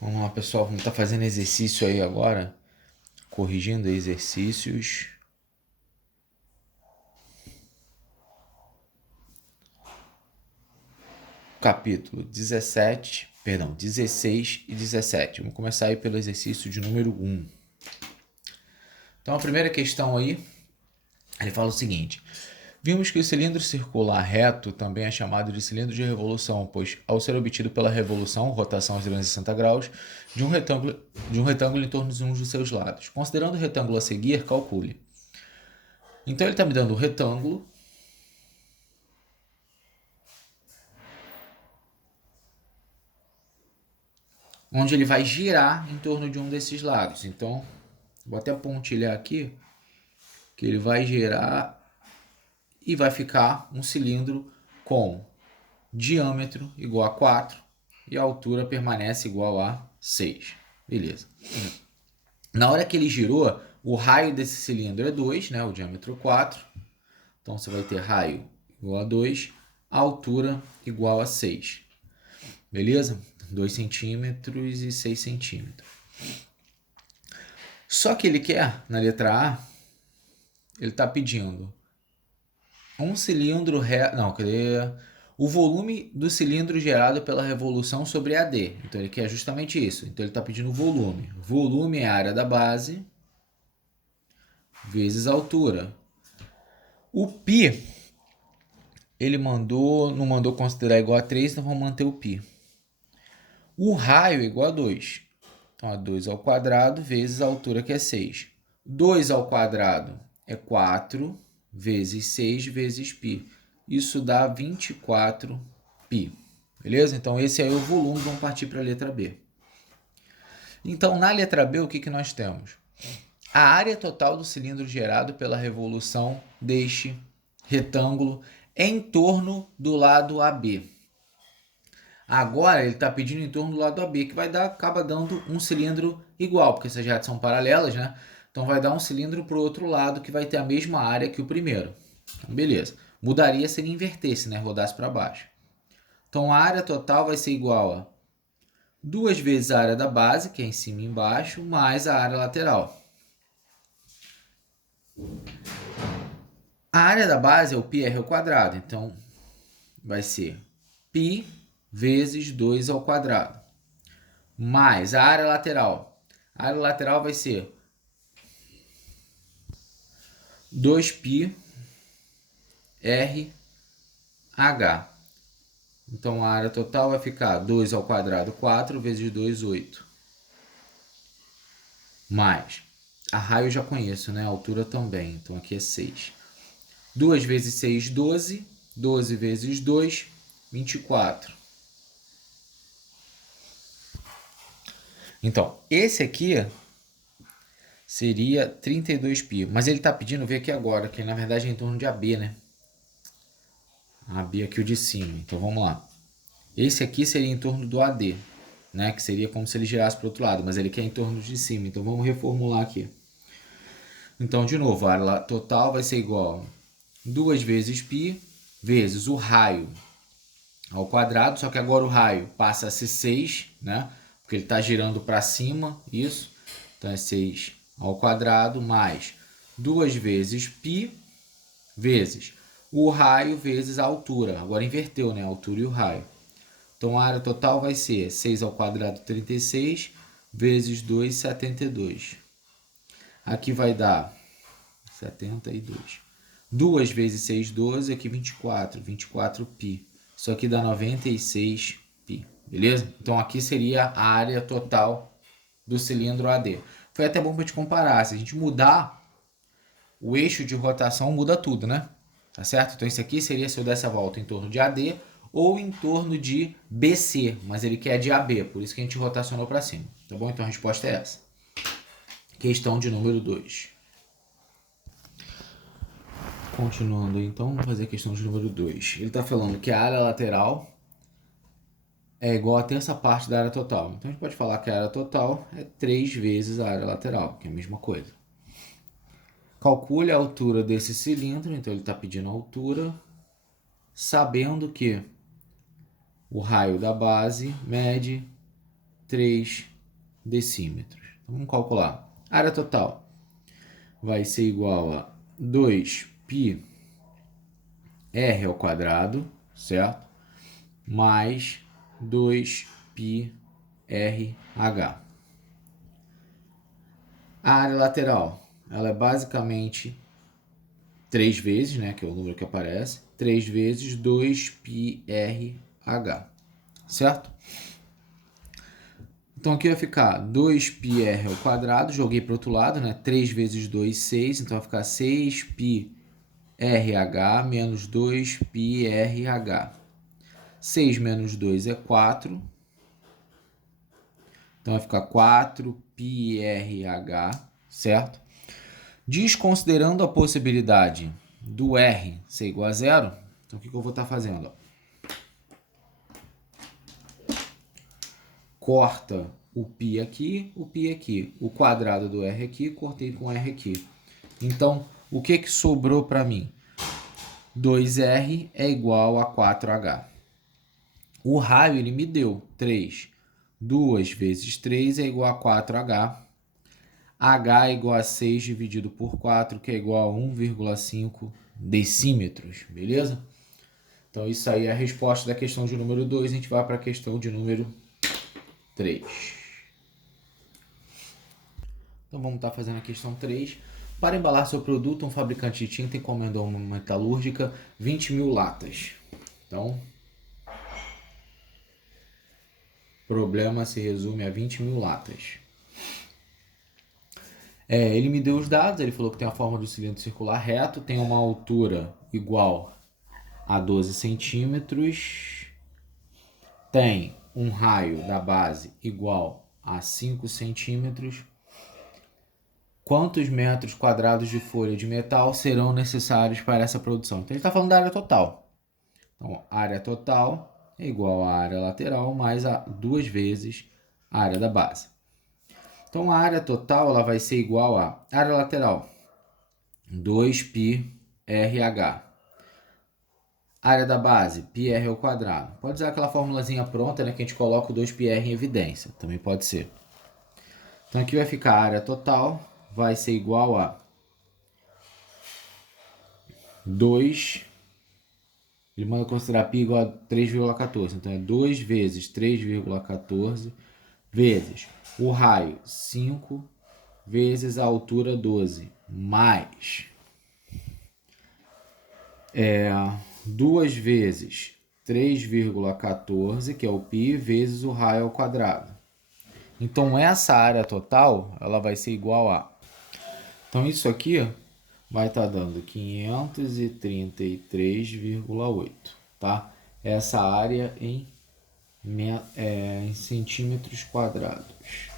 Vamos lá, pessoal. Vamos estar fazendo exercício aí agora. Corrigindo exercícios. Capítulo 17, perdão, 16 e 17. Vamos começar aí pelo exercício de número 1. Então, a primeira questão aí, ele fala o seguinte. Vimos que o cilindro circular reto também é chamado de cilindro de revolução, pois, ao ser obtido pela revolução, rotação aos 360 graus, de um retângulo em torno de um dos seus lados. Considerando o retângulo a seguir, calcule. Então, ele está me dando um retângulo, onde ele vai girar em torno de um desses lados. Então, vou até pontilhar aqui, que ele vai girar e vai ficar um cilindro com diâmetro igual a 4 e a altura permanece igual a 6. Beleza. Na hora que ele girou, o raio desse cilindro é 2, né? O diâmetro 4. Então, você vai ter raio igual a 2, a altura igual a 6. Beleza? 2 centímetros e 6 centímetros. Só que ele quer, na letra A, ele está pedindo um cilindro o volume do cilindro gerado pela revolução sobre AD. Então, ele quer justamente isso. Então, ele está pedindo volume. Volume é a área da base vezes a altura. O π, ele não mandou considerar igual a 3, então vamos manter o π. O raio é igual a 2. Então, é 2 ao quadrado vezes a altura, que é 6. 2 ao quadrado é 4 vezes 6 vezes π. Isso dá 24π. Beleza? Então, esse aí é o volume. Vamos partir para a letra B. Então, na letra B, o que nós temos? A área total do cilindro gerado pela revolução deste retângulo em torno do lado AB. Agora ele está pedindo em torno do lado AB, que acaba dando um cilindro igual, porque essas retas são paralelas, né? Então vai dar um cilindro para o outro lado que vai ter a mesma área que o primeiro. Então, beleza. Mudaria se ele invertesse, né? Rodasse para baixo. Então a área total vai ser igual a 2 vezes a área da base, que é em cima e embaixo, mais a área lateral. A área da base é o πr ao quadrado, então vai ser π vezes 2 ao quadrado, mais a área lateral. A área lateral vai ser 2π RH. Então, a área total vai ficar 2 ao quadrado, 4, vezes 2, 8. Mais, a raio eu já conheço, né? A altura também, então aqui é 6. 2 vezes 6, 12. 12 vezes 2, 24. Então, esse aqui seria 32π. Mas ele está pedindo, ver aqui agora, que na verdade é em torno de AB, né? AB aqui o de cima. Então, vamos lá. Esse aqui seria em torno do AD, né? Que seria como se ele girasse para o outro lado, mas ele quer em torno de cima. Então, vamos reformular aqui. Então, de novo, a área total vai ser igual a 2 vezes π vezes o raio ao quadrado, só que agora o raio passa a ser 6, né? Porque ele está girando para cima, isso. Então, é 6 ao quadrado mais 2 vezes π vezes o raio vezes a altura. Agora inverteu, né? A altura e o raio. Então, a área total vai ser 6 ao quadrado, 36, vezes 2, 72. Aqui vai dar 72. 2 vezes 6, 12. Aqui 24. 24π. Isso aqui dá 96π. Beleza? Então, aqui seria a área total do cilindro AD. Foi até bom para te comparar. Se a gente mudar o eixo de rotação, muda tudo, né? Tá certo? Então, esse aqui seria se eu desse a volta em torno de AD ou em torno de BC, mas ele quer de AB, por isso que a gente rotacionou para cima. Tá bom? Então, a resposta é essa. Questão de número 2. Continuando, então, vamos fazer a questão de número 2. Ele está falando que a área lateral é igual a terça parte da área total. Então, a gente pode falar que a área total é 3 vezes a área lateral, que é a mesma coisa. Calcule a altura desse cilindro, então ele está pedindo a altura, sabendo que o raio da base mede 3 decímetros. Então, vamos calcular. Área total vai ser igual a 2πr ao quadrado, certo? Mais 2πrh. A área lateral, ela é basicamente 3 vezes, né, que é o número que aparece, 3 vezes 2πrh, certo? Então aqui vai ficar 2πr ao quadrado, joguei para o outro lado, né? 3 vezes 2, 6, então vai ficar 6πrh menos 2πrh. 6 menos 2 é 4, então vai ficar 4πrh, certo? Desconsiderando a possibilidade do R ser igual a zero, então o que eu vou estar fazendo? Corta o π aqui, o quadrado do R aqui, cortei com R aqui. Então, o que sobrou para mim? 2R é igual a 4H. O raio ele me deu 3. 2 vezes 3 é igual a 4H. H é igual a 6 dividido por 4, que é igual a 1,5 decímetros, beleza? Então, isso aí é a resposta da questão de número 2. A gente vai para a questão de número 3. Então, vamos estar fazendo a questão 3. Para embalar seu produto, um fabricante de tinta encomendou uma metalúrgica 20.000 latas. Então, o problema se resume a 20.000 latas. Ele me deu os dados, ele falou que tem a forma do cilindro circular reto, tem uma altura igual a 12 centímetros, tem um raio da base igual a 5 centímetros. Quantos metros quadrados de folha de metal serão necessários para essa produção? Então, ele está falando da área total. Então, a área total é igual à área lateral mais a 2 vezes a área da base. Então, a área total ela vai ser igual a área lateral, 2πrh. Área da base, πr ao quadrado. Pode usar aquela formulazinha pronta, né, que a gente coloca o 2πr em evidência. Também pode ser. Então, aqui vai ficar a área total, vai ser igual a 2. Ele manda considerar π igual a 3,14. Então, é 2 vezes 3,14 vezes o raio 5 vezes a altura 12 mais 2 vezes 3,14, que é o π, vezes o raio ao quadrado. Então, essa área total ela vai ser igual a... Então, isso aqui vai estar dando 533,8, tá? Essa área em centímetros quadrados.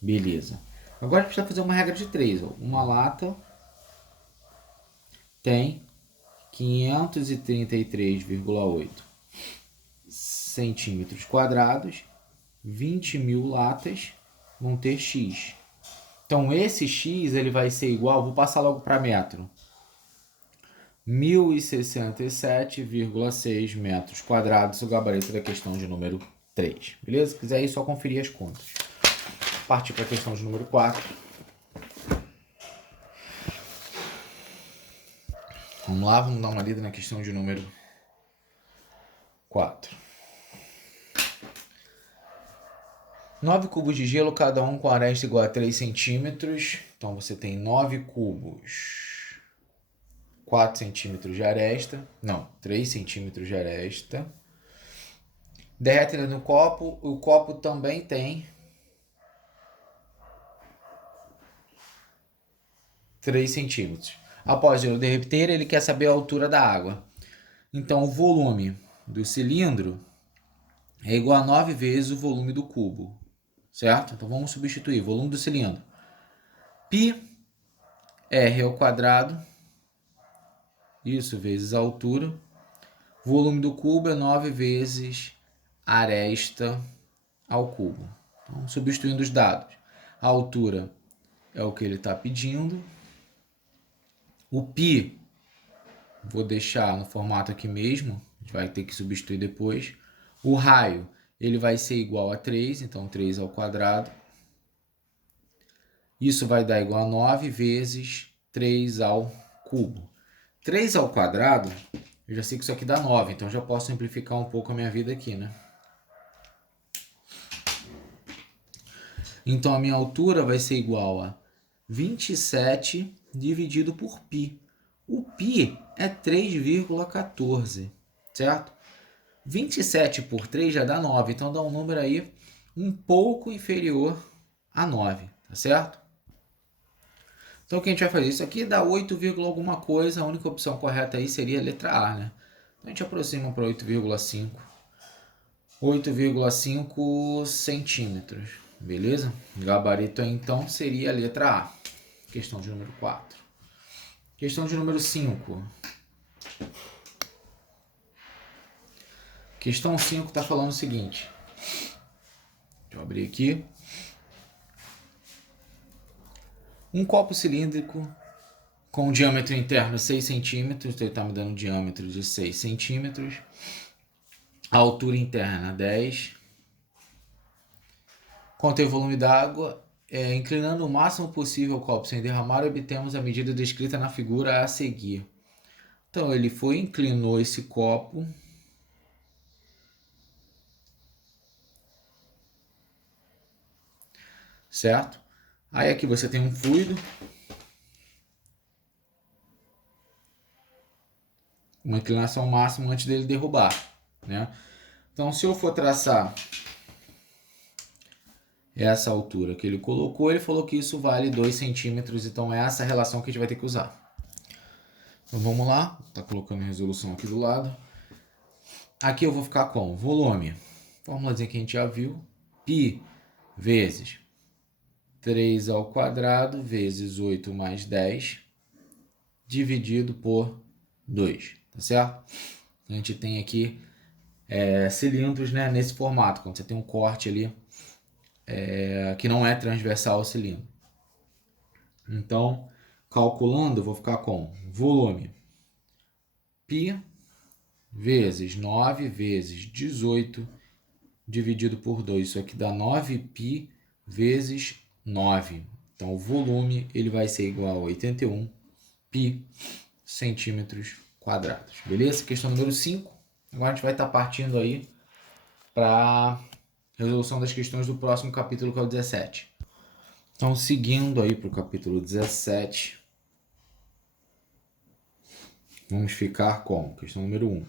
Beleza. Agora a gente precisa fazer uma regra de 3. Ó. Uma lata tem 533,8 centímetros quadrados. 20.000 latas vão ter X. Então, esse X ele vai ser igual, vou passar logo para metro, 1.067,6 metros quadrados, o gabarito da questão de número 3. Beleza? Se quiser aí, só conferir as contas. Partir para a questão de número 4. Vamos lá, vamos dar uma lida na questão de número 4. 9 cubos de gelo, cada um com aresta igual a 3 centímetros. Então, você tem 9 cubos, 4 centímetros de aresta. Não, 3 centímetros de aresta. Derrete no copo. O copo também tem 3 centímetros. Após o gelo derreter, ele quer saber a altura da água. Então, o volume do cilindro é igual a 9 vezes o volume do cubo. Certo? Então, vamos substituir. Volume do cilindro. Πr ao quadrado. Isso vezes a altura. Volume do cubo é 9 vezes aresta ao cubo. Então, substituindo os dados. A altura é o que ele está pedindo. O π, vou deixar no formato aqui mesmo. A gente vai ter que substituir depois. O raio, ele vai ser igual a 3, então 3 ao quadrado. Isso vai dar igual a 9 vezes 3 ao cubo. 3 ao quadrado, eu já sei que isso aqui dá 9, então já posso simplificar um pouco a minha vida aqui, né? Então a minha altura vai ser igual a 27 dividido por π. O π é 3,14, certo? 27 por 3 já dá 9, então dá um número aí um pouco inferior a 9, tá certo? Então o que a gente vai fazer? Isso aqui dá 8, alguma coisa, a única opção correta aí seria a letra A, né? Então a gente aproxima para 8,5. 8,5 centímetros, beleza? Gabarito então seria a letra A. Questão de número 4. Questão de número 5. Questão 5 está falando o seguinte. Deixa eu abrir aqui. Um copo cilíndrico com diâmetro interno 6 centímetros, então ele está me dando um diâmetro de 6 centímetros. A altura interna 10. Contém o volume d'água. Inclinando o máximo possível o copo sem derramar, obtemos a medida descrita na figura a seguir. Então ele inclinou esse copo. Certo? Aí aqui você tem um fluido. Uma inclinação máxima antes dele derrubar, né? Então se eu for traçar essa altura que ele colocou, ele falou que isso vale 2 centímetros, então é essa relação que a gente vai ter que usar. Então vamos lá, tá colocando a resolução aqui do lado. Aqui eu vou ficar com volume, formulazinha que a gente já viu, π vezes 3 ao quadrado vezes 8 mais 10, dividido por 2, tá certo? A gente tem aqui cilindros, né, nesse formato, quando você tem um corte ali que não é transversal ao cilindro. Então, calculando, eu vou ficar com volume π vezes 9 vezes 18 dividido por 2. Isso aqui dá 9π vezes 9. Então, o volume ele vai ser igual a 81 π centímetros quadrados. Beleza? Questão número 5. Agora a gente vai estar partindo aí para resolução das questões do próximo capítulo, que é o 17. Então, seguindo aí para o capítulo 17, vamos ficar com questão número 1.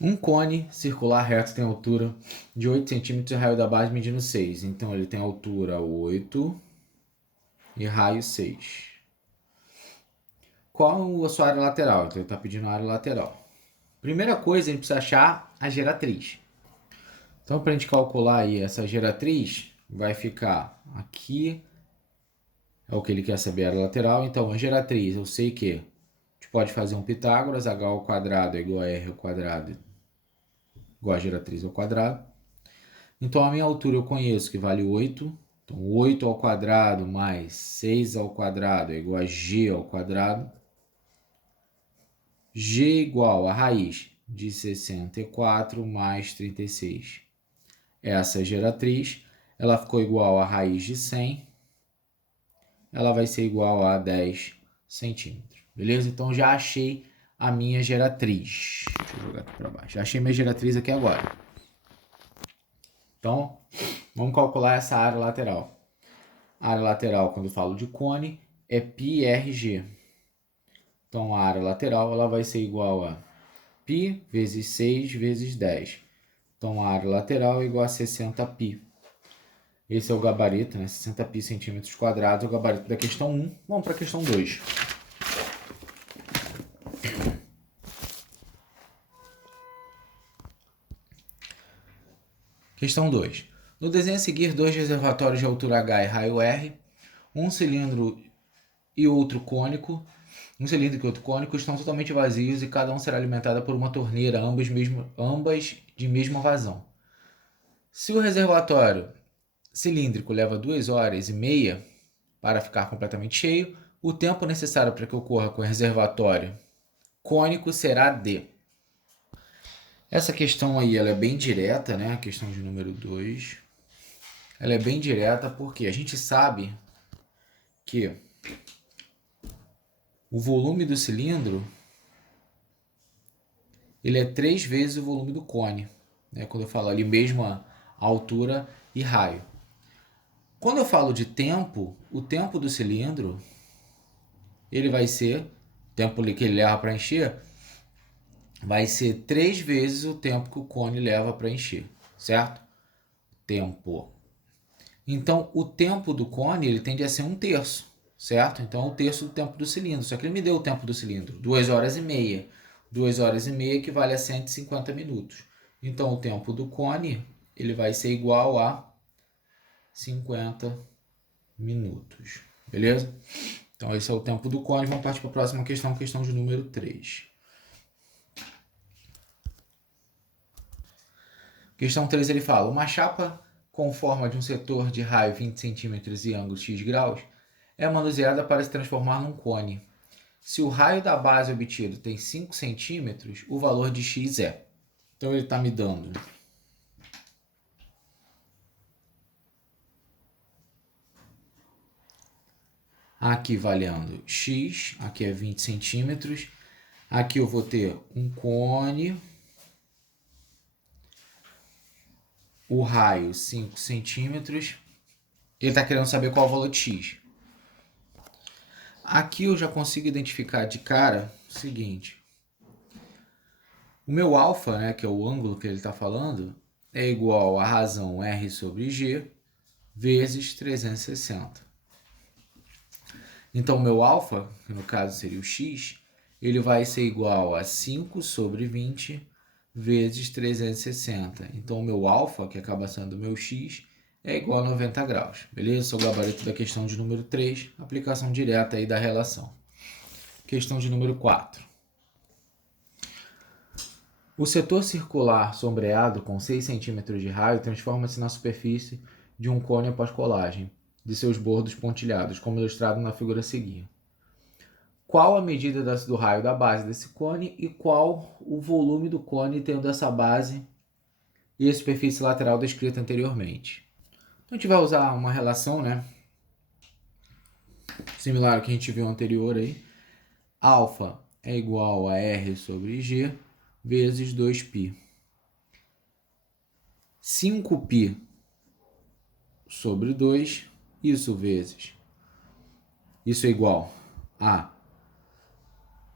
Um cone circular reto tem altura de 8 centímetros e raio da base medindo 6. Então, ele tem altura 8 e raio 6. Qual a sua área lateral? Então, ele está pedindo a área lateral. Primeira coisa, a gente precisa achar a geratriz. Então, para a gente calcular aí essa geratriz, vai ficar aqui, é o que ele quer saber, a área lateral. Então, a geratriz, eu sei que a gente pode fazer um Pitágoras, h ao quadrado é igual a r ao quadrado, igual a geratriz ao quadrado. Então, a minha altura eu conheço que vale 8. Então, 8 ao quadrado mais 6 ao quadrado é igual a g ao quadrado. G igual a raiz de 64 mais 36. Essa geratriz, ela ficou igual a raiz de 100. Ela vai ser igual a 10 centímetros. Beleza? Então, já achei a minha geratriz. Deixa eu jogar aqui para baixo. Já achei minha geratriz aqui agora. Então, vamos calcular essa área lateral. A área lateral, quando eu falo de cone, é πrg. Então, a área lateral ela vai ser igual a π vezes 6 vezes 10. Então, a área lateral é igual a 60π. Esse é o gabarito, né? 60π centímetros quadrados, é o gabarito da questão 1. Vamos para a questão 2. Questão 2. No desenho a seguir, 2 reservatórios de altura H e raio R, um cilindro e outro cônico, estão totalmente vazios e cada um será alimentado por uma torneira, ambas de mesma vazão. Se o reservatório cilíndrico leva 2 horas e meia para ficar completamente cheio, o tempo necessário para que ocorra com o reservatório cônico será D. Essa questão aí, ela é bem direta, né? A questão de número 2. Ela é bem direta porque a gente sabe que o volume do cilindro ele é 3 vezes o volume do cone, né? Quando eu falo ali mesmo a altura e raio. Quando eu falo de tempo, o tempo do cilindro ele vai ser, o tempo que ele leva para encher, vai ser 3 vezes o tempo que o cone leva para encher, certo? Tempo. Então, o tempo do cone ele tende a ser 1/3, certo? Então, é 1/3 do tempo do cilindro. Só que ele me deu o tempo do cilindro, 2 horas e meia. 2 horas e meia equivale a 150 minutos. Então, o tempo do cone ele vai ser igual a 50 minutos. Beleza? Então, esse é o tempo do cone. Vamos partir para a próxima questão, questão de número 3. Questão 3 ele fala: uma chapa com forma de um setor de raio 20 centímetros e ângulo x graus é manuseada para se transformar num cone. Se o raio da base obtido tem 5 centímetros, o valor de x é. Então ele está me dando aqui valendo x, aqui é 20 centímetros. Aqui eu vou ter um cone, o raio 5 centímetros. Ele está querendo saber qual é o valor de x. Aqui eu já consigo identificar de cara o seguinte. O meu alfa, né, que é o ângulo que ele está falando, é igual a razão r sobre g vezes 360. Então, o meu alfa, que no caso seria o x, ele vai ser igual a 5 sobre 20 vezes 360. Então, o meu alfa, que acaba sendo o meu x, é igual a 90 graus. Beleza? Esse é o gabarito da questão de número 3, aplicação direta aí da relação. Questão de número 4. O setor circular sombreado com 6 centímetros de raio transforma-se na superfície de um cone após colagem de seus bordos pontilhados, como ilustrado na figura a seguir. Qual a medida do raio da base desse cone e qual o volume do cone tendo essa base e a superfície lateral descrita anteriormente? Então a gente vai usar uma relação, né, similar ao que a gente viu anterior aí. Alfa é igual a R sobre G vezes 2π. 5π sobre 2, isso é igual a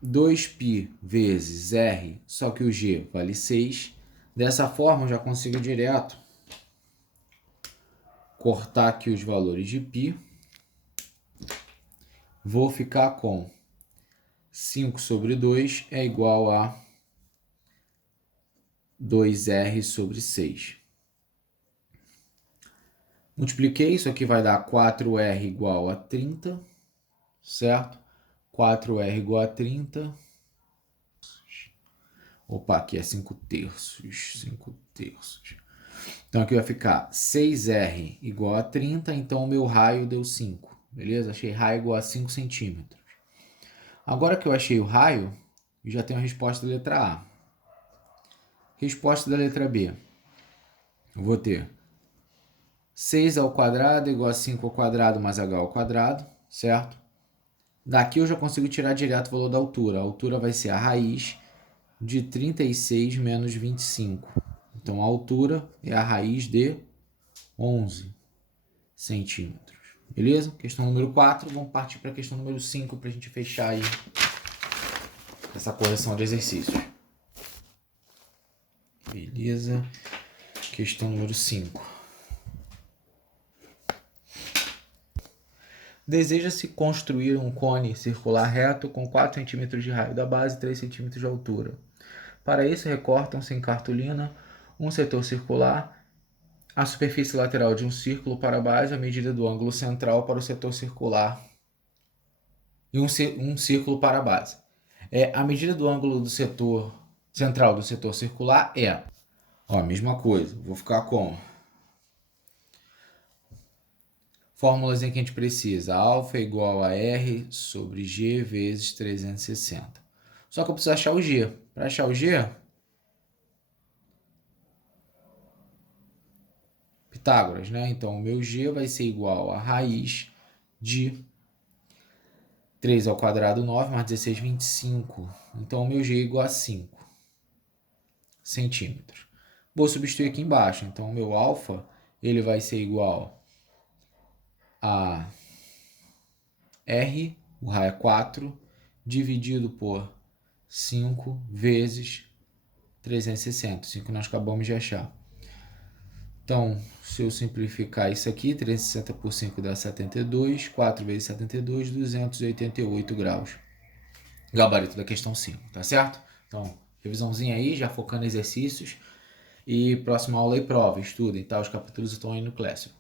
2π vezes R, só que o G vale 6. Dessa forma, eu já consigo direto cortar aqui os valores de π. Vou ficar com 5 sobre 2 é igual a 2R sobre 6. Multipliquei, isso aqui vai dar 4R igual a 30, certo? 4R igual a 30. Opa, aqui é 5/3. 5/3. Então aqui vai ficar 6R igual a 30, então o meu raio deu 5. Beleza? Achei raio igual a 5 centímetros. Agora que eu achei o raio, eu já tenho a resposta da letra A. Resposta da letra B. Eu vou ter 6 ao quadrado igual a 5 ao quadrado mais h ao quadrado, certo? Daqui eu já consigo tirar direto o valor da altura. A altura vai ser a raiz de 36 menos 25. Então, a altura é a raiz de 11 centímetros. Beleza? Questão número 4. Vamos partir para a questão número 5 para a gente fechar aí essa correção de exercícios. Beleza? Questão número 5. Deseja-se construir um cone circular reto com 4 centímetros de raio da base e 3 centímetros de altura. Para isso, recortam-se em cartolina um setor circular, a superfície lateral de um círculo para a base, a medida do ângulo central para o setor circular e um círculo para a base. A medida do ângulo do setor central do setor circular é a mesma coisa. Vou ficar com fórmulas em que a gente precisa. Alfa é igual a R sobre G vezes 360. Só que eu preciso achar o G. Para achar o G, Pitágoras, né? Então, o meu G vai ser igual a raiz de 3 ao quadrado, 9, mais 16, 25. Então, o meu G é igual a 5 centímetros. Vou substituir aqui embaixo. Então, o meu alfa, ele vai ser igual a R, o raio é 4, dividido por 5 vezes 360. 5 nós acabamos de achar. Então, se eu simplificar isso aqui, 360 por 5 dá 72, 4 vezes 72, 288 graus. Gabarito da questão 5, tá certo? Então, revisãozinha aí, já focando em exercícios. E próxima aula e prova, estudem, tá? Os capítulos estão aí no Classroom.